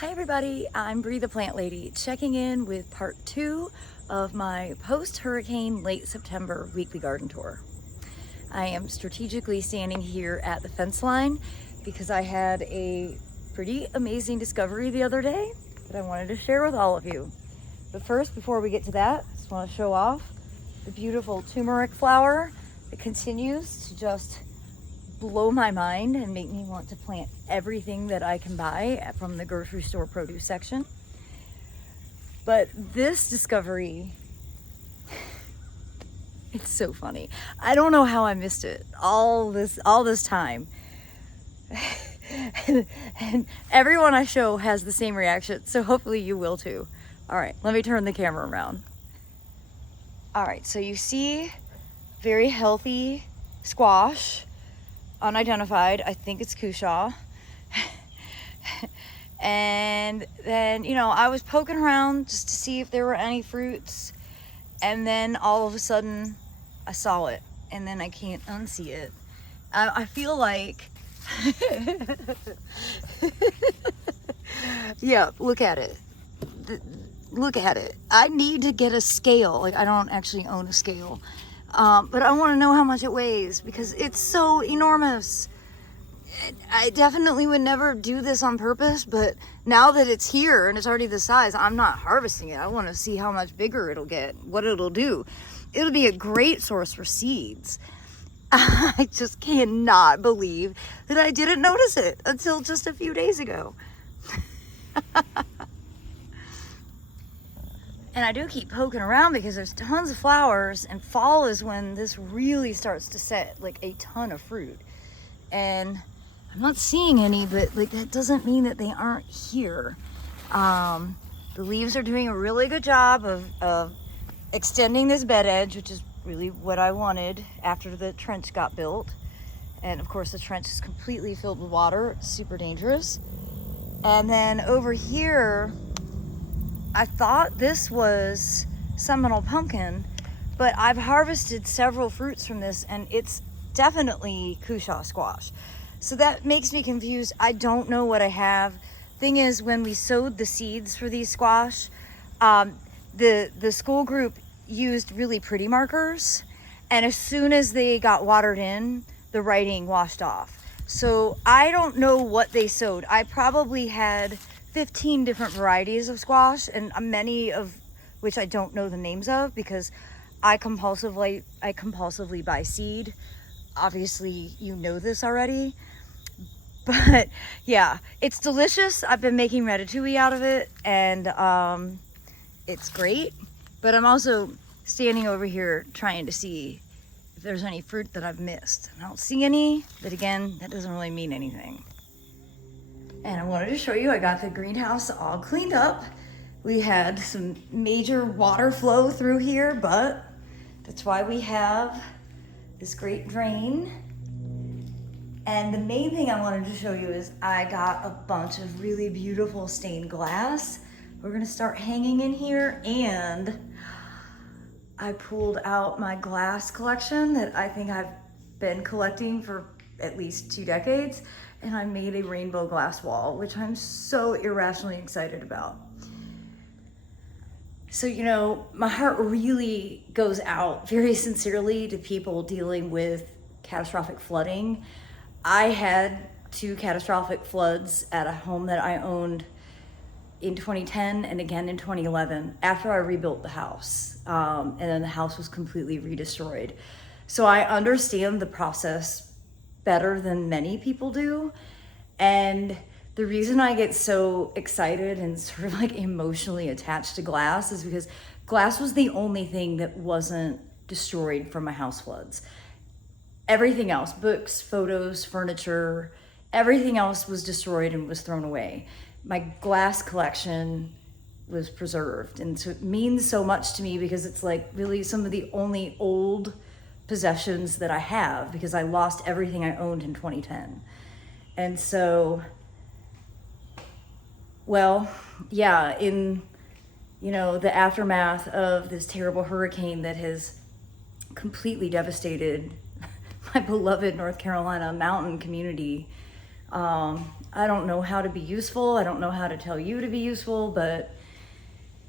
Hi everybody, I'm Bree the Plant Lady, checking in with part 2 of my post-hurricane late September weekly garden tour. I am strategically standing here at the fence line because I had a pretty amazing discovery the other day that I wanted to share with all of you. But first, before we get to that, I just want to show off the beautiful turmeric flower that continues to just blow my mind and make me want to plant everything that I can buy from the grocery store produce section. But this discovery, it's so funny. I don't know how I missed it all this time. and everyone I show has the same reaction, so hopefully you will too. All right, let me turn the camera around. All right, so you see very healthy squash, unidentified. I think it's Cushaw. And then, I was poking around just to see if there were any fruits, and then all of a sudden I saw it, and then I can't unsee it. I feel like yeah, look at it. Look at it. I need to get a scale. Like, I don't actually own a scale, but I want to know how much it weighs because it's so enormous. I definitely would never do this on purpose, but now that it's here and it's already this size, I'm not harvesting it. I want to see how much bigger it'll get, what it'll do. It'll be a great source for seeds. I just cannot believe that I didn't notice it until just a few days ago. And I do keep poking around because there's tons of flowers, and fall is when this really starts to set like a ton of fruit. And I'm not seeing any, but like that doesn't mean that they aren't here. The leaves are doing a really good job of extending this bed edge, which is really what I wanted after the trench got built. And of course the trench is completely filled with water. It's super dangerous. And then over here, I thought this was Seminole pumpkin, but I've harvested several fruits from this, and it's definitely Cushaw squash. So that makes me confused. I don't know what I have. Thing is, when we sowed the seeds for these squash, the school group used really pretty markers, and as soon as they got watered in, the writing washed off. So I don't know what they sowed. I probably had 15 different varieties of squash, and many of which I don't know the names of because I compulsively buy seed. Obviously, you know this already. But yeah, it's delicious. I've been making ratatouille out of it, and it's great. But I'm also standing over here trying to see if there's any fruit that I've missed. I don't see any, but again, that doesn't really mean anything. And I wanted to show you, I got the greenhouse all cleaned up. We had some major water flow through here, but that's why we have this great drain. And the main thing I wanted to show you is I got a bunch of really beautiful stained glass. We're gonna start hanging in here, and I pulled out my glass collection that I think I've been collecting for at least 2 decades, and I made a rainbow glass wall, which I'm so irrationally excited about. So, my heart really goes out very sincerely to people dealing with catastrophic flooding. I had 2 catastrophic floods at a home that I owned in 2010 and again in 2011 after I rebuilt the house. And then the house was completely redestroyed. So I understand the process better than many people do. And the reason I get so excited and sort of like emotionally attached to glass is because glass was the only thing that wasn't destroyed from my house floods. Everything else, books, photos, furniture, everything else was destroyed and was thrown away. My glass collection was preserved. And so it means so much to me because it's like really some of the only old possessions that I have because I lost everything I owned in 2010. And so, well, yeah, in, the aftermath of this terrible hurricane that has completely devastated my beloved North Carolina mountain community, I don't know how to be useful. I don't know how to tell you to be useful, but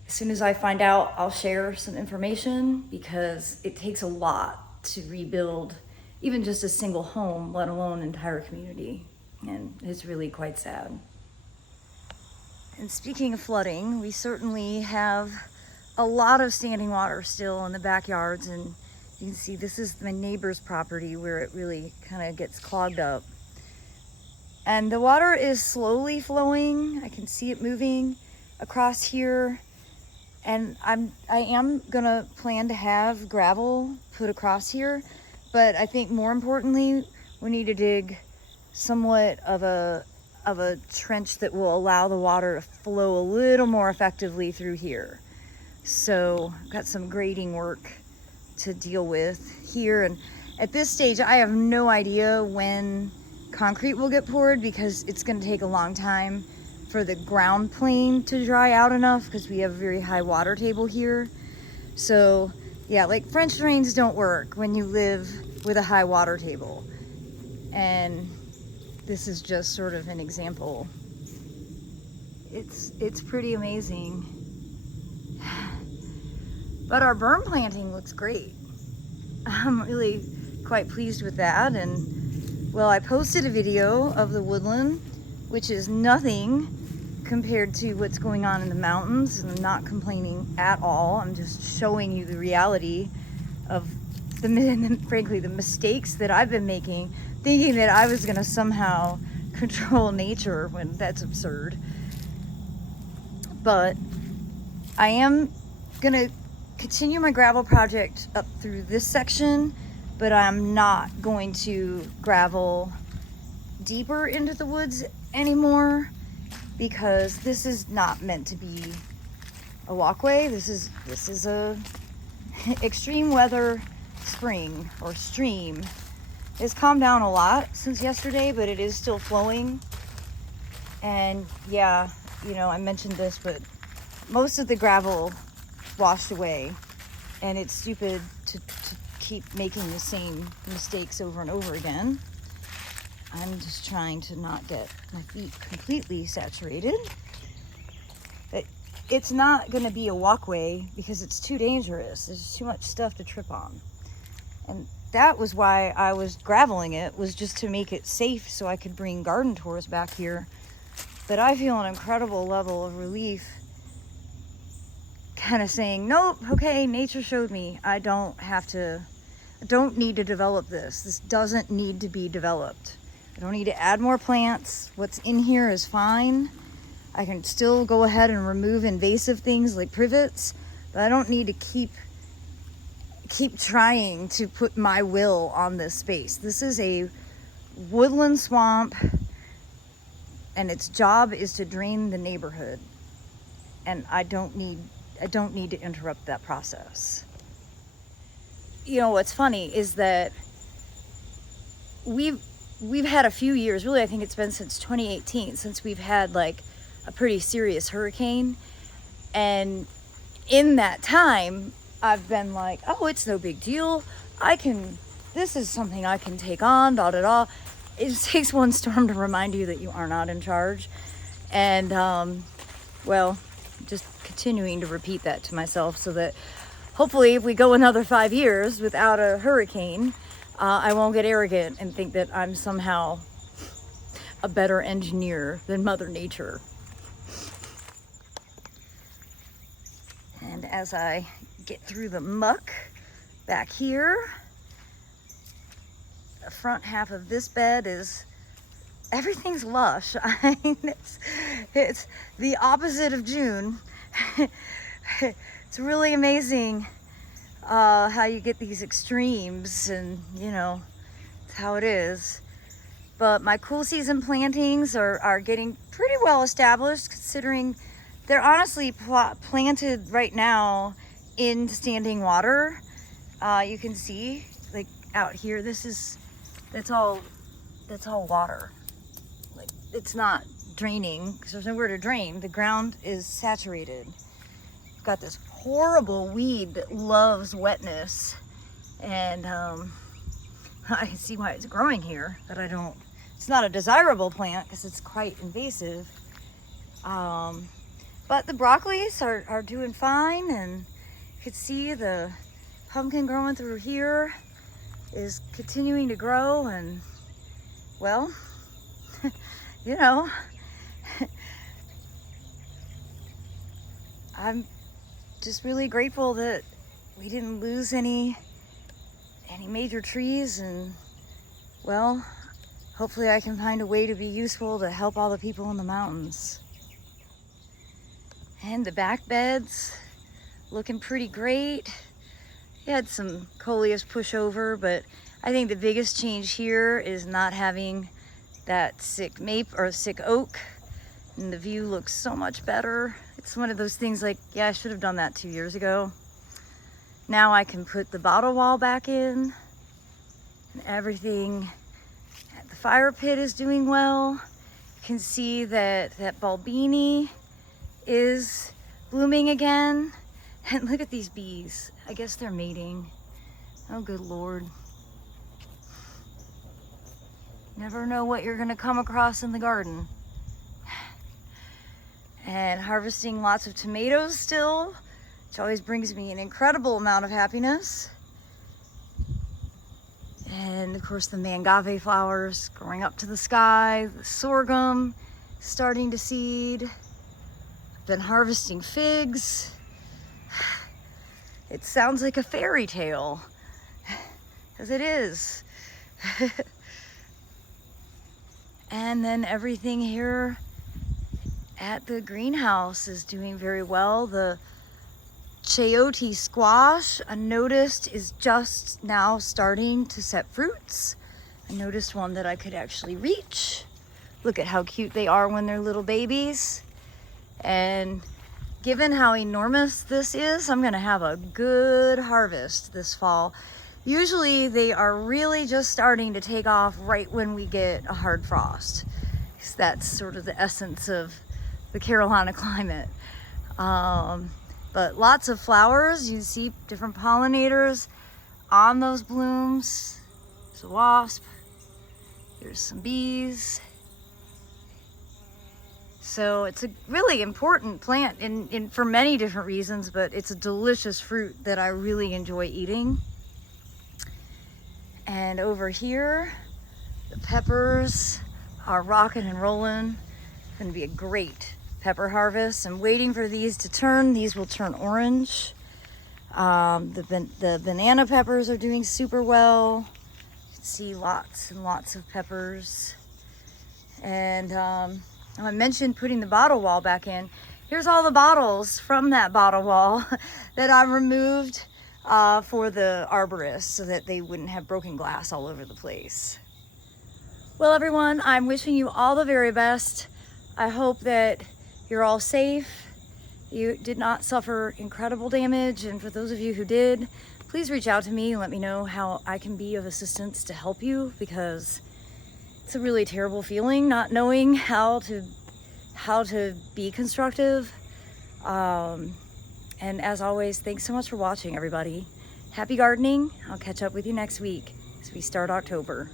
as soon as I find out, I'll share some information, because it takes a lot to rebuild even just a single home, let alone an entire community. And it's really quite sad. And speaking of flooding, we certainly have a lot of standing water still in the backyards, and you can see this is my neighbor's property where it really kind of gets clogged up. And the water is slowly flowing. I can see it moving across here. And I am gonna plan to have gravel put across here, but I think more importantly, we need to dig somewhat of a trench that will allow the water to flow a little more effectively through here. So I've got some grading work to deal with here, and at this stage I have no idea when concrete will get poured, because it's going to take a long time for the ground plane to dry out enough, because we have a very high water table here. So yeah, like French drains don't work when you live with a high water table, and this is just sort of an example. It's pretty amazing. But our berm planting looks great. I'm really quite pleased with that. And well, I posted a video of the woodland, which is nothing compared to what's going on in the mountains, and I'm not complaining at all. I'm just showing you the reality of frankly, the mistakes that I've been making, thinking that I was gonna somehow control nature, when that's absurd. But I am gonna continue my gravel project up through this section, but I'm not going to gravel deeper into the woods anymore, because this is not meant to be a walkway. This is a extreme weather spring or stream. It's calmed down a lot since yesterday, but it is still flowing. And yeah, you know, I mentioned this, but most of the gravel washed away, and it's stupid to keep making the same mistakes over and over again. I'm just trying to not get my feet completely saturated. But it's not going to be a walkway because it's too dangerous. There's too much stuff to trip on. And that was why I was graveling it, was just to make it safe so I could bring garden tours back here. But I feel an incredible level of relief, kind of saying, nope, okay, nature showed me. I don't need to develop this. This doesn't need to be developed. I don't need to add more plants. What's in here is fine. I can still go ahead and remove invasive things like privets, but I don't need to keep trying to put my will on this space. This is a woodland swamp, and its job is to drain the neighborhood. And I don't need to interrupt that process. You know, what's funny is that we've had a few years, really I think it's been since 2018, since we've had like a pretty serious hurricane. And in that time, I've been like, oh, it's no big deal. This is something I can take on, da da da. It just takes one storm to remind you that you are not in charge. And well, just continuing to repeat that to myself, so that hopefully if we go another 5 years without a hurricane, I won't get arrogant and think that I'm somehow a better engineer than Mother Nature. And as I get through the muck back here, the front half of this bed everything's lush. It's the opposite of June. It's really amazing how you get these extremes, and you know, it's how it is. But my cool season plantings are getting pretty well established, considering they're honestly planted right now in standing water. You can see, like out here, that's all water. Like, it's not draining because there's nowhere to drain. The ground is saturated. I've got this horrible weed that loves wetness, and I see why it's growing here, but I don't it's not a desirable plant because it's quite invasive. But the broccolis are doing fine, and you can see the pumpkin growing through here is continuing to grow, and well, you know, I'm just really grateful that we didn't lose any major trees, and well, hopefully I can find a way to be useful to help all the people in the mountains. And the back beds looking pretty great. We had some coleus push over, but I think the biggest change here is not having that sick oak, and the view looks so much better. It's one of those things like, yeah, I should have done that 2 years ago. Now I can put the bottle wall back in, and everything at the fire pit is doing well. You can see that bulbini is blooming again. And look at these bees. I guess they're mating. Oh, good Lord. Never know what you're gonna come across in the garden. And harvesting lots of tomatoes still, which always brings me an incredible amount of happiness. And of course the mangave flowers growing up to the sky, the sorghum starting to seed. I've been harvesting figs. It sounds like a fairy tale, as it is. And then everything here at the greenhouse is doing very well. The chayote squash, I noticed, is just now starting to set fruits. I noticed one that I could actually reach. Look at how cute they are when they're little babies. And given how enormous this is, I'm gonna have a good harvest this fall. Usually they are really just starting to take off right when we get a hard frost. So that's sort of the essence of the Carolina climate. But lots of flowers. You see different pollinators on those blooms. There's a wasp. There's some bees. So it's a really important plant for many different reasons, but it's a delicious fruit that I really enjoy eating. And over here, the peppers are rocking and rolling. It's gonna be a great pepper harvest. I'm waiting for these to turn. These will turn orange. The banana peppers are doing super well. You can see lots and lots of peppers. And I mentioned putting the bottle wall back in. Here's all the bottles from that bottle wall that I removed for the arborists so that they wouldn't have broken glass all over the place. Well, everyone, I'm wishing you all the very best. I hope that you're all safe. You did not suffer incredible damage, and for those of you who did, please reach out to me and let me know how I can be of assistance to help you, because it's a really terrible feeling not knowing how to be constructive. And as always, thanks so much for watching, everybody. Happy gardening. I'll catch up with you next week as we start October.